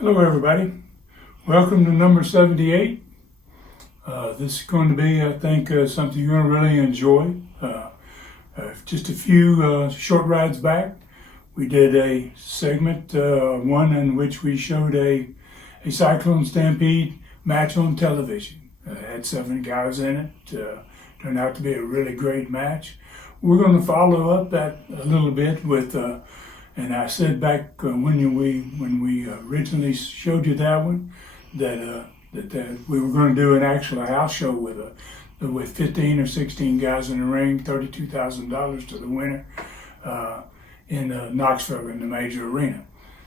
Hello everybody, welcome to number 78. This is going to be, I think, something you're going to really enjoy. Just a few short rides back, we did a segment, one in which we showed a Cyclone Stampede match on television. It had 7 guys in it, turned out to be a really great match. We're going to follow up that a little bit with and I said back when we originally showed you that one that we were going to do an actual house show with 15 or 16 guys in the ring, $32,000 to the winner in Knoxville in the major arena.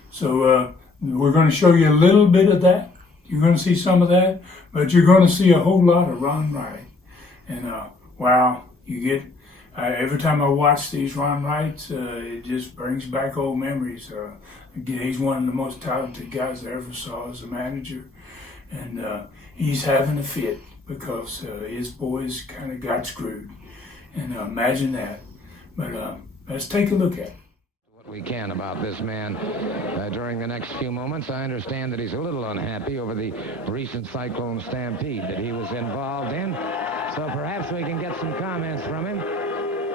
So we're going to show you a little bit of that. You're going to see some of that, but you're going to see a whole lot of Ron Wright. And wow, you get. Every time I watch these Ron Wrights, it just brings back old memories. He's one of the most talented guys I ever saw as a manager. And he's having a fit because his boys kind of got screwed. And imagine that. But let's take a look at it. What we can about this man during the next few moments. I understand that he's a little unhappy over the recent Cyclone Stampede that he was involved in. So perhaps we can get some comments from him.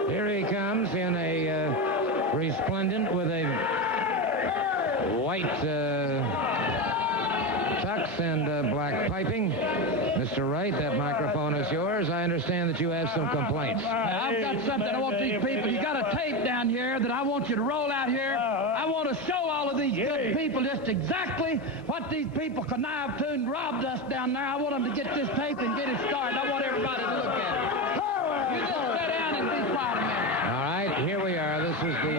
Here he comes in a resplendent with a white tux and black piping. Mr. Wright, that microphone is yours. I understand that you have some complaints. I've got something I want these people. You got a tape down here that I want you to roll out here. I want to show all of these good people just exactly what these people connived to and robbed us down there. I want them to get this tape and get it started. I want everybody to look at it. You just sit down and be quiet a minute. All right, here we are. This is the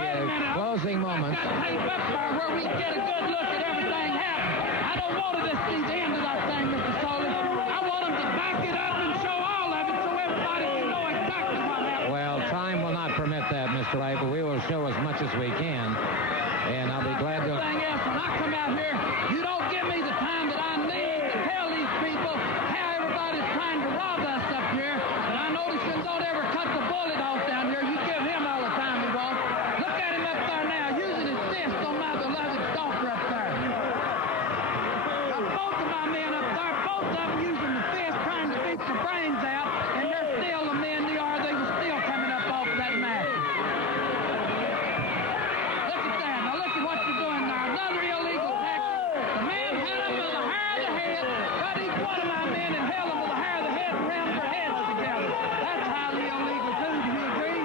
closing moments. Tape up there where we get a good look at everything happening. I don't want to just see the end of that thing, Mr. Solon. I want them to back it up and show all of it so everybody can know exactly what happened. Well, time will not permit that, Mr. Wright, but we will show as much as we can. And I'll be glad to... Everything else, when I come out here, you don't give me the time that I need to tell these people how everybody's trying to rob us up here. And I notice you don't ever cut the bullet off down here. You give him all the time he wants. Look at him up there now, using his fist on my beloved stalker up there. Now, both of my men up there, both of them using the fist, trying to beat the brains out, and they're still the men they are. They were still coming up off that mat. Look at that. Now look at what you're doing now. Another illegal tactic. The man had him with the hair of the head, got each one of my men and held them with the hair of the head and rammed their heads together. That's highly illegal too. Do you agree?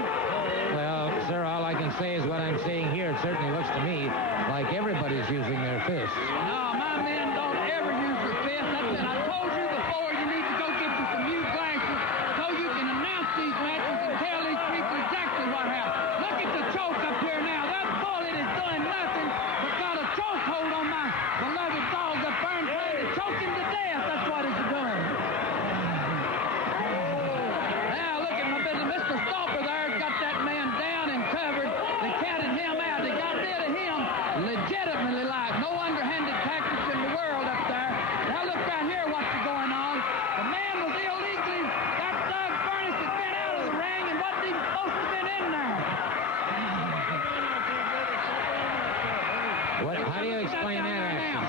Well, sir, all I can say is what I'm seeing here. It certainly looks to me like everybody's using their fists. No, my men don't ever use their fist. That's it. I told you before you need to go get you some new glasses so you can announce these matches and tell these people exactly what happened. Look at the choke up here now. That bullet is doing nothing but got a chokehold on my beloved dog up there and trying to choke him to death. That's what it's doing. Now look at my business. Mr. Stopper there's got that man down and covered. They counted him out. They got rid of him legitimately, like no underhanded tactics in the world up there. Now look right here what's going on. The man was illegally, that Doug Furnace has been out of the ring and wasn't even supposed to have been in there. How do you explain that action?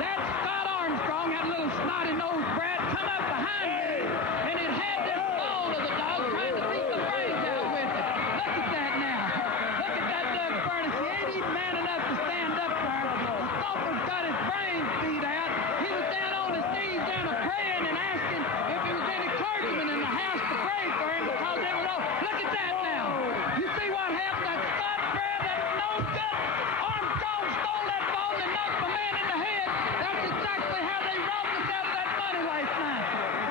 That Scott Armstrong, that little snotty-nosed brat, come up behind me, and it had this bone of the dog trying to beat the brains out with it. Look at that now. Look at that Doug Furnace. He ain't even man enough to stand up there. The Stopper's got his brains beat out. He was down on his knees down a praying and asking if there was any clergyman in the house to pray for him because they were all... Look at that now. You see what happened? That Scott grabbed that nose gun. Armstrong stole that bone and knocked the man in the head. That's exactly how they robbed us out of that money last night.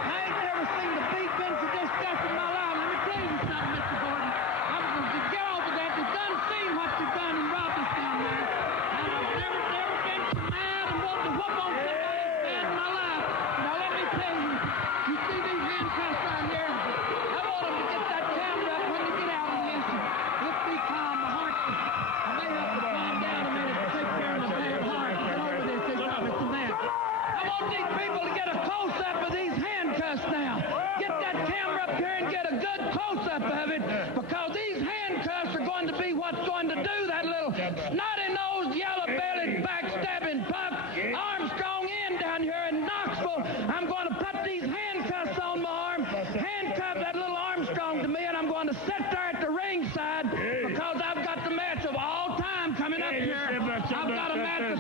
I ain't never seen the beat been so disgusting in my life. Let me tell you something, Mr. Gordon. I'm going to get off of that. They done seen what you've done and robbed us down there. And I've never been so mad and wanted to whoop on somebody bad in my life. Now let me tell you, you see these handcuffs right here? I want them to get that camera up when they get out of this. Let's be calm. My heart, I may have to calm down a minute to take care of my damn heart. Get over this. They got me so mad. I want these people to get a close-up of these handcuffs now. Get that camera up here and get a good close-up of it because these handcuffs are going to be what's going to do that little snotty-nosed, yellow-bellied, backstabbing punk, arm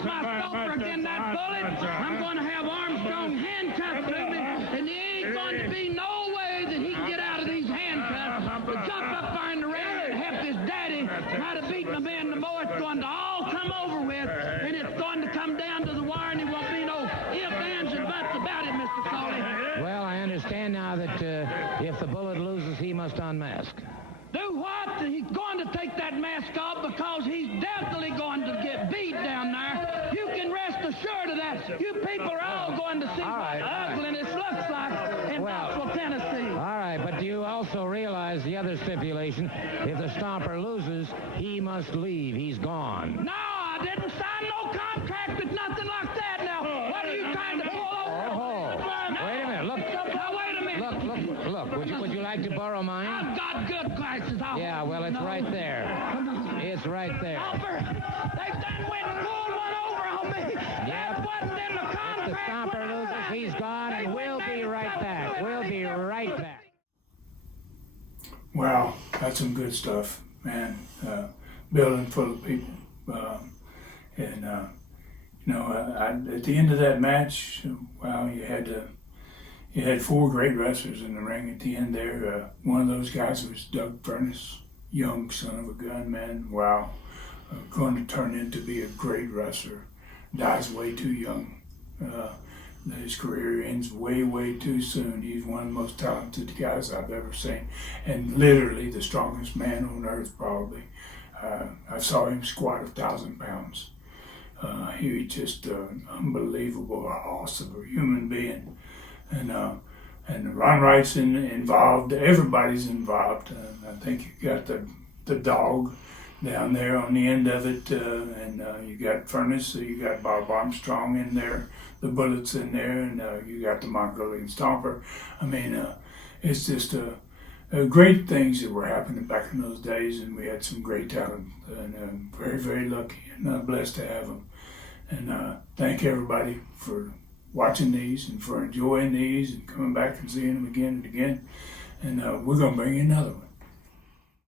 my stopper again that bullet, I'm going to have Armstrong handcuffed to me, and there ain't going to be no way that he can get out of these handcuffs. But jump up there in the ring and help his daddy might have beaten him in the more. It's going to all come over with, and it's going to come down to the wire, and there won't be no ifs, ands, and buts about it, Mr. Foley. Well, I understand now that if the Bullet loses, he must unmask. Do what? He's going to take that mask off because he's definitely going to get beat down there. You can rest assured of that. You people are all going to see what ugliness looks like in Knoxville, Tennessee. All right, but do you also realize the other stipulation? If the Stomper loses, he must leave. He's gone. No, I didn't sign no contract with nothing like that. Now, what are you trying to pull over? Oh, wait a minute. Look. Now, wait a minute. Look. Would you like to borrow mine? I've got good glasses. Yeah, well, it's right there. It's right there. Stomper, they done went and pulled one over on me. That wasn't in the contract. If the Stomper loses, he's gone, and we'll be right back. We'll be right back. Wow, that's some good stuff, man. Building full of people. At the end of that match, wow, you had four great wrestlers in the ring at the end there. One of those guys was Doug Furnace, young son of a gun, man. Wow, going to turn into be a great wrestler. Dies way too young. His career ends way too soon. He's one of the most talented guys I've ever seen, and literally the strongest man on earth, probably. I saw him squat 1,000 pounds. He was just an unbelievable, awesome human being. And Ron Wright's involved. Everybody's involved. I think you got the dog down there on the end of it, and you got Furnace, so you got Bob Armstrong in there, the Bullets in there, and you got the Mongolian Stomper. I mean, it's just great things that were happening back in those days, and we had some great talent, and very lucky and blessed to have them. And thank everybody for watching these and for enjoying these and coming back and seeing them again and again. And we're going to bring you another one.